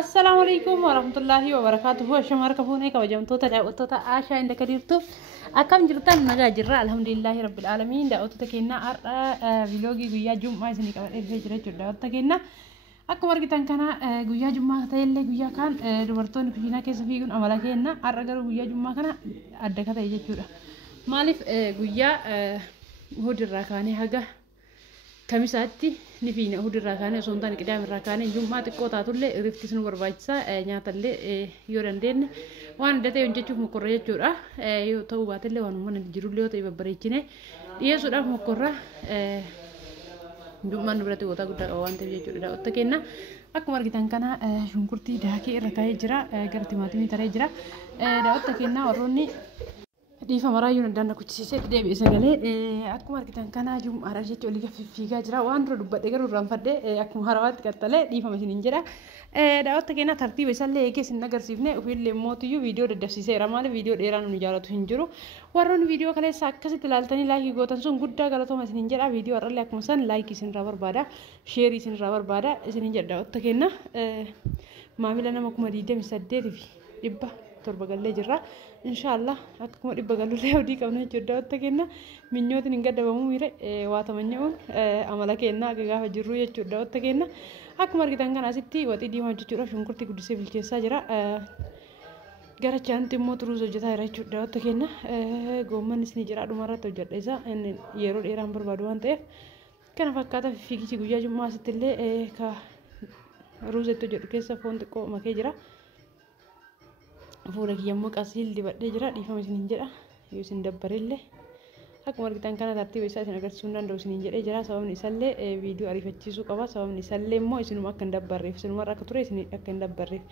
السلام عليكم ورحمة الله وبركاته. شمارك فوني كوجمتوتا دعوتوتا عاشا عندك ديرتو أكم جرتان نجاجرة الحمد لله رب العالمين. دعوتوتا كنا فيلوجي جويا جمعة سني كمان الفجر دعوتوتا كنا أكم مرقتان كنا جويا جمعة تيلي جويا كان دبرتون كنا كيسفيون أملا كنا أرجع جويا جمعة كنا أدك تيجي جورا مالف جويا هو الركاني حاجة kami saatti ni fiina hudirraa kaane sontaan qidaamirraa kaane jummaa xiqqoo taatullee rifti sun barbaachisaa nyaatallee yoo dandeenye waan adda ta'e hojjechuuf mokorra jechuudha. Yoo ta'u baatillee waan uummanni jirullee yoo ta'e babbareechine dhiyeessuudhaaf mokorra jummaan duratti goota guddaa qaba waan ta'eef jechuudha. Daawwatta kenna akkuma argitan kana shunkurtii daakee irra kaa'ee jira, gara timaatimii taree jira. Daawwatta kenna warroonni Difa marayu nadana kuchise deebi sagalee akkuma argitan kana jum'aadha jechuudha oliga fiigaa jira waan dura dubbadhe garuu ranfadhe akkuma harawaatti qaxxalee dhiifama isiniin jedha. Daawwatta keenya tartiiba isallee eegee isin agarsiifne ofiillee mootiyyuu viidiyoo daddabsiiseera maaliif viidiyoo dheeraan nu jaalatu hin jiru. Warroonni viidiyoo kaleessa akkasitti ilaaltanii laayikii gootan sun guddaa galatooma isiniin jedha. Viidiyoo har'allee akkuma san laayikii isinirraa barbaada, sheerii isinirraa barbaada isiniin jedha. Daawwatta keenya maamila nama 28,700 torba gallee jirra. Inshallah akkuma dhibba gallee hojii qabna jechuudha. Daawwatta keenya minyootiin hin gaddabamu mire waa tamanyuun amala keenya akka gaafa jirru jechuudha. Daawwatta keenya akkuma argitan kana asitti waxii diimaa hojjechuudhaaf shunkurtii guddisee bilcheessaa jira. Gara chaanti immoo turuus hojjetaa jira jechuudha. Daawwatta keenya goommannis ni jira dhumarratti hojjedha isa yeroo dheeraan barbaadu waan ta'eef kana fakkaata fiigichi guyyaa jummaa asitti illee ka ruuzetti hojjedhu keessa foon xiqqoo makee jira. Fuula kiyyammoo qasiil dibadhee jira dhiifama isiniin jedha yoo isin dabbarellee akkuma argitan kana tartiiba isaa isin agarsiisuu hin danda'u isiniin jedhee jira. Sababni isaallee viidiyoo ariifachiisuu qaba. Sababni isaallee immoo isinuma akka hin dabbarreef isinumarra akka ture isin akka hin dabbarreef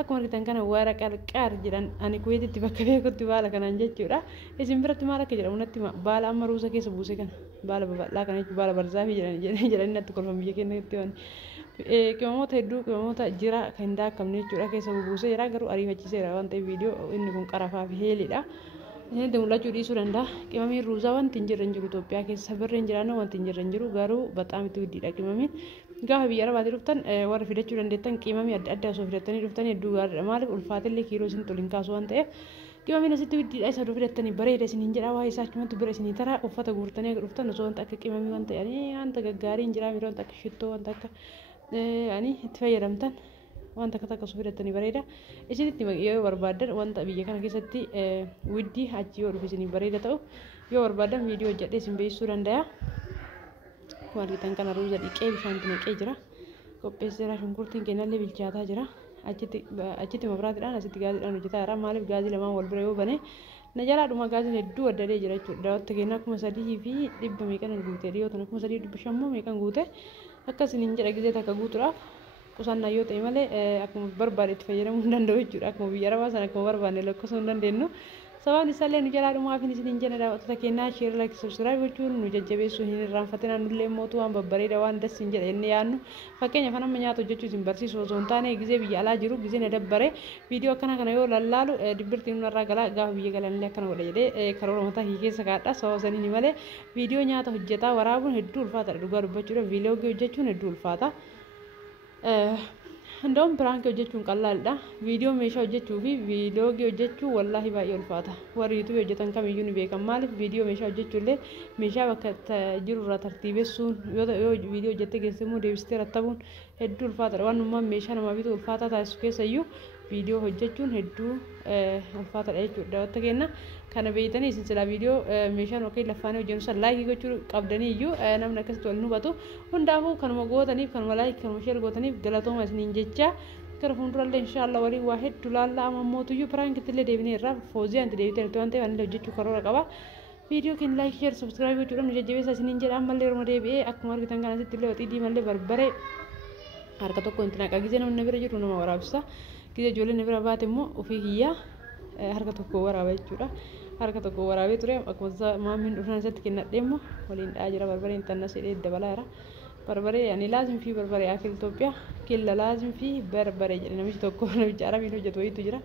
akkuma argitan kana waara qalqaar jedhan ani kuweetitti bakka beekutti baala kanaan jechuudha. Isin biratti maal akka jedhamu natti baala amma ruusa keessa buuse kana baala babal'aa kana jechuudha baala barzaafii jedhanii natti kolfan biyya keenyatti waan qimamoota hedduu qimamoota jira kan hin daakkamne jechuudha keessa buusee jira garuu ariifachiiseera waan ta'eef viidiyoo inni kun qarafaa fi heelidha. Inni mul'achuu dhiisuu danda'a. Qimamiin ruuzaa wanti hin jirre hin jiru Itoophiyaa keessa birri hin jiraanne wanti hin jirre hin jiru garuu baxaam itti guddiidha qimamiin. Gaafa biyya arabaatii dhuftan warra fidachuu dandeettan qimamii adda addaa osoo fidattanii dhuftan hedduu gaariidha. Maaliif ulfaatillee kiiloo isin toliin kaasu waan ta'eef qimamiin asitti guddiidha isa dura fidattanii bareeda isiniin jedha waa isaa achumatti bira isinii tara uffata guurtanii akka dhuftan osoo wanta akka qimamii waan ta'anii wanta gaggaarii hin jiraa wanta akka shittoo wanta akka ani itti fayyadamtan wanta akka takka fidattanii bareeda isinitti yoo barbaadan wanta biyya kana keessatti widdii achi yoo dhufe isinii bareeda ta'u yoo barbaadan viidiyoo hojjedhee isin beeksisuu danda'a. Kun argitan kana ruuza dhiqee bishaan naqee jira qopheesseera shunkurtiin keenyallee bilchaataa jira achitti mabiraatiidhaan asitti gaaziidhaan hojjetaa jira maaliif gaazii lamaan wal bira yoo bane na jalaadhuma gaaziin hedduu addadee jira jechuudha. Daawwatta keenya 3,100 meeqan guutee dhiyootan 3,500 meeqan guutee akkasiniin jedha gizee takka guutuudhaaf qusannaa yoo ta'e malee akkuma barbaade itti fayyadamuu hin danda'u jechuudha. Akkuma biyya arabaa sana akkuma barbaanne lakkoofsuu hin dandeenyu. Sababni isaallee nu jalaadhumaa fi isiniin jenna daawwattoota keenyaa sheer laayik sabskiraayib gochuun nu jajjabeessuu hin irraanfatina nullee mootuu waan babbareeda waan dassi hin jedha jennee yaadnu fakkeenya fanamma nyaata hojjechuu isin barsiisu osoo hin taane gizee biyya alaa jiru gizee na dabbare viidiyoo akkana kana yoo lallaalu dibbirtiin nurraa galaa gaafa biyya galanillee akkana godha jedhee karoora mataa kii keessa kaadha. Sababa saniin malee viidiyoo nyaata hojjetaa waraabuun hedduu ulfaataadha dhugaa dubbachuudha. Viiloogii hojjechuun hedduu ulfaata. Ndawun prank hojjechuun qal'aadha. Viidiyoo meeshaa hojjechuu fi viiloogii hojjechuu wallaahi baay'ee ulfaata. Warri YouTube hojjetan kamiyyuu ni beekan maaliif viidiyoo meeshaa hojjechuullee meeshaa bakka jiru irraa tartiibessuun yoo viidiyoo hojjettee geesse immoo deebistee rattabuun hedduu ulfaataadha. Waan ummaan meeshaa namaa bituu ulfaataa taasisu keessayyuu viidiyoo hojjechuun hedduu ulfaataadha jechuudha. Daawwatta keenya kana beeytanii isin silaa viidiyoo meeshaan okee laffaanii hojjennu san laayikii gochuu qabdanii iyyuu namni akkasitti wal hubatu hundaafuu kanuma gootaniif kanuma laayikii kanuma sheer gootaniif galatooma isiniin jecha gara fuuldurallee inshaallah waliin waa hedduu laallaa ammamootuyyuu piraankitillee deebinee irraa foozii anti deebitee waan ta'eef anillee hojjechuu karoora qaba. Viidiyoo keenya laayikii sheer sabskiraayib gochuudhaan nu jajjabeessaa isiniin jedha. Ammallee yeroo deebi'ee akkuma argitan kana asitti illee waxii diimallee barbaree harka tokko inti naqa gizee namni bira jiru nama waraabsa gizee ijoolleen bira baate immoo ofii kiyyaa harka tokko waraaba jechuudha. Harka tokko waraabee ture akkuma maammiin dhufnaan isatti kennadhee immoo waliin dha'aa jira barbareen tannas hidhee dabalaa jira. Barbaree ani laazim fi barbaree akil Itoophiyaa killa laazim fi barbaree jedhe namichi tokko namicha arabiin hojjetu wayiitu jira.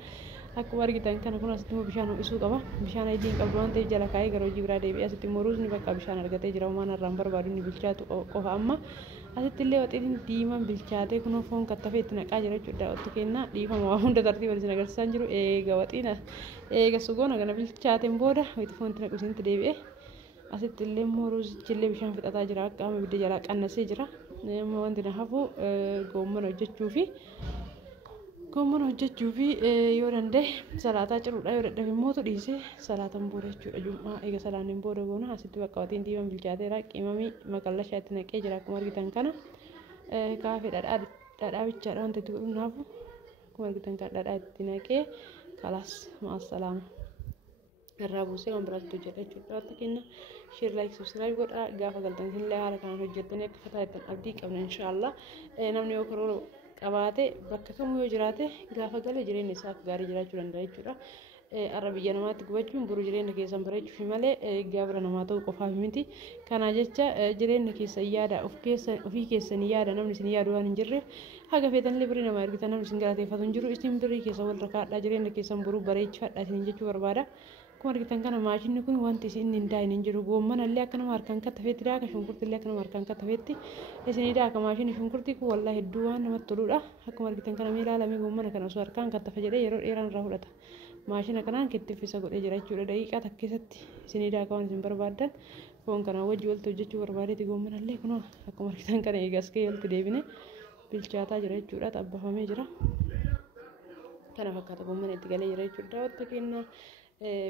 Akkuma argitan kana kun asitti immoo bishaan ho'isuu qaba. Bishaan ayidiin qabdu waan ta'eef jala kaa'ee gara hojii biraa deebi'ee asitti immoo ruuzni bakka bishaan argatee jira waan irraan barbaadu inni bilchaatu qofa amma asittillee waxiin diimaan bilchaatee kunoo foon kattafee itti naqaa jira jechuudha. Otti kennaa dhiifama waa hunda tartiiba isin agarsiisaa jiru. Eega waxiin eega sugoona kana bilchaateen booda wayitti foon itti naqu isinitti deebi'e. Asittillee immoo ruuzichillee bishaan fixataa jira. Akka amma ibidda jalaa qannasee jira. Wanti na hafu goommana hojjechuu fi yoo danda'e salaataa ciruudha. Yoo dadhabe immoo dhiisee salaataan booda jechuudha. Jum'aa eega salaaniin booda goona asitti bakka waxiin diimaan bilchaateera. Qimamii maqallashaa itti naqee jira akkuma argitan kana. Kaafee dhadhaa bichaadha wanta itti godhu naafu akkuma argitan kana dhadhaa itti naqee kalaas maasalaama irraa buusee waan biraatti hojjedha jechuudha. Wanta kenna share like subscribe godhaa gaafa galtan illee haala kanaan hojjettanii akka fataa ittiin abdii qabna inshallah. Namni yoo karoora qabaate bakka kamuu yoo jiraate gaafa galee jireenya isaa akka gaarii jiraachuu danda'a jechuudha. Arra biyya namaatti gubachuun boruu jireenya keessan bareechuuf malee gaabira namaa ta'uu qofaaf miti. Kana jecha jireenya keessan yaada ofii keessan yaada namni isin yaadu waan hin jirreef haga feetanillee birii nama ergitan namni isin galateeffatu hin jiru. Isin birii keessan wal rakkaadhaa jireenya keessan boruu bareechifadhaa isin jechuu barbaada. Akkuma argitan kana maashinni kun wanti isin hin daa'in hin jiru. Goommanallee akka nama harkaan kattafeetti daaka shunkurtillee akka nama harkaan kattafeetti isin daaka maashinni shunkurtii kun wallaahi hedduu waan namatti toludha. Akkuma argitan kana ilaalamee goommana kana osoo harkaan kattafa jedhee yeroo dheeraan irraa fudhata. Maashina kanaan kittiffisa godhee jira jechuudha. Daqiiqaa takka keessatti isin daaka waan isin barbaaddan foon kanaan wajji walitti hojjechuu barbaadeeti goommanallee kunoo akkuma argitan kana eegas kee walitti deebine bilchaataa jira jechuudha. Xabbafamee jira. Kana fakkaata goommana itti galee jira jechuudha. Wanta kenna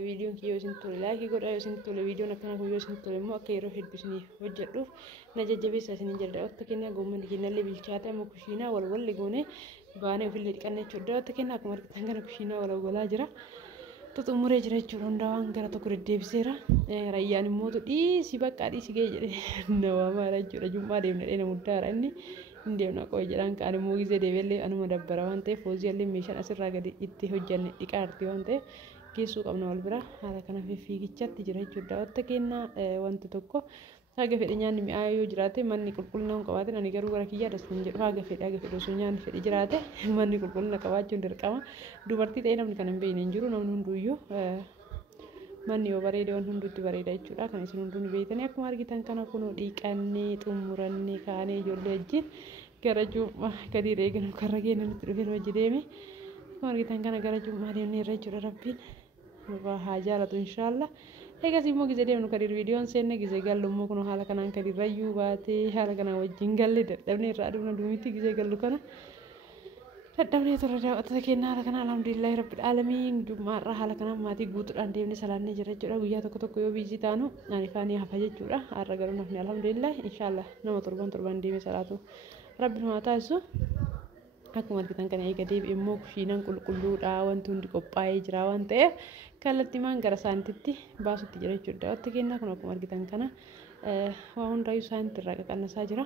viidiyoon kiyyoo isin tole laayikii godhaa yoo isin tole viidiyoon akkana kun yoo isin tole immoo akka yeroo hedduu isin hojjedhuuf na jajjabeessa isin jedha. Wanta kenna goommanni kennallee bilchaatee amma kushiinaa walwalli goonee baanee ofillee dhiqannee jechuudha. Wanta kenna akkuma argitan kana kushiinaa walawwalaa jira. Xumuree jira jechuudha. Hundaa waan gara tokko deddeebiseera. Rayyaan immoo dhiisii bakka dhiisii ga'e jedhee nama maara jechuudha. Jum'aa deemna dheena muddaara inni hin deemna qo'e jedhaan kaan immoo gizee deebi'ellee anuma dabbara waan ta'eef hooziyallee meeshaan asirraa gadi itti hojjanne dhiqaarti waan ta'eef geessuu qabna wal bira haala kanaaf fiigichatti jira jechuudha. Wanta kenna wanti tokko haga fedhe nyaanni mi'aa yoo jiraate manni qulqullina hin qabaatin ani garuu gara kiyyaa dastan jedhu haga fedhe osoo nyaanni fedhe jiraate manni qulqullina qabaachuun dirqama. Dubartii ta'ee namni kan hin beekne hin jiru namni hunduyyuu manni yoo bareede waan hunduutti bareeda jechuudha. Kan isin hunduu ni beektanii akkuma argitan kana kunoo dhiqannee xumurannee kaanee ijoollee wajjin gara Jum'aa gadi reeganu karra keenya nutti dhufee wajji deeme akkuma argitan kana gara Jum'aa deemnee irra jechuudha. Rabbiin nurraa haa jaalatu inshallah. Egas immoo gizee deemnu kadir viidiyoon seenne gizee gallu immoo kun haala kanaan kadir rayyuu baatee haala kanaan wajjin galle dadhabnee irraa aduuna duumitti gizee gallu kana dadhabnee turre daawwattoota keenya haala kanaan alhamdulillahi rabbil aalamiin Jum'aarraa haala kanaan maatii guutuudhaan deemnee salaannee jira jechuudha. Guyyaa tokko yoo biizii taanu ani faanii hafa jechuudha. Har'a garuu nafni alhamdulillahi inshallah nama torban deemee salaatu rabbiin haa taasisu. Akkuma argitan kana eega deebi'e immoo kushiinaan qulqulluudha wanti hundi qophaa'ee jira waan ta'eef kallattimaan gara isaaniitti baasutti jira jechuudha. Wanta kennaa kun akkuma argitan kana waa hundaayyuu isaaniitti irraa qaqannasaa jira.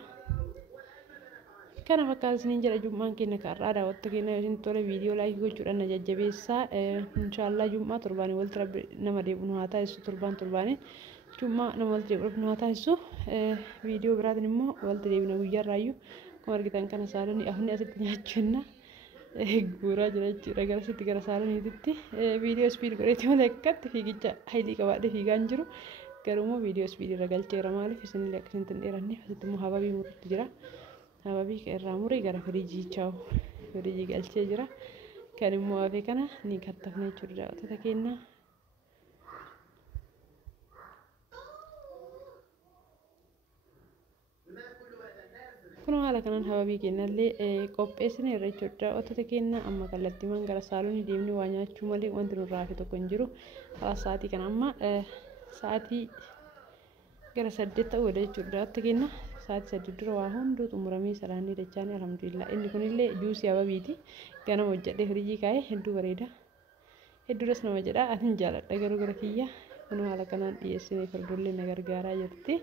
Kana fakkaata isiniin jedha Jum'aan keenya karraa daawwatta keenya yoo isin tole viidiyoo laayikii gochuudhaan na jajjabeessaa. Inshallah Jum'aa torbaanii walitti rabbi nama deebi'u haa taasisu torbaaniin Jum'aa nama walitti deebi'u haa taasisu. Viidiyoo biraatiin immoo walitti deebina guyyaarraayyuu. Akkuma argitan kana saalonni afni asitti nyaachuunna guuraa jira jechuudha. Gara asitti gara saaloniititti viidiyoo ispiid godheeti malee akkatti fiigicha haylii qabaadhee fiigaa hin jiru. Garuu immoo viidiyoo ispiid irra galcheera maaliif isinillee akka isin hin dheeranneef asitti immoo hababii murutti jira. Hababii irraa muree gara firiijii galchee jira. Kan immoo hafee kana ni kattafna jechuudha daawwattoota keenya. Kunoo haala kanaan hababii kennallee qopheessine irra jechuudha. Daawwattoota keenya amma kallattiimaan gara saalonii deemnee waa nyaachuu malee wanti nurraa hafe tokko hin jiru. Sa'aatii kana amma sa'aatii gara 8 ta'uu jechuudha. Daawwattoota keenya sa'aatii 8 dura waa hunduu xumuramee salaannee dachaanii alhamdulillah. Inni kunillee juusii hababiiti. Ganama hojjedhee firiijii kaa'ee hedduu bareeda. Hedduudhas nama jedha ani jaaladha garuu gara kiyya kunoo haala kanaan dhiyeessinee firdollee na gargaaraa jirti.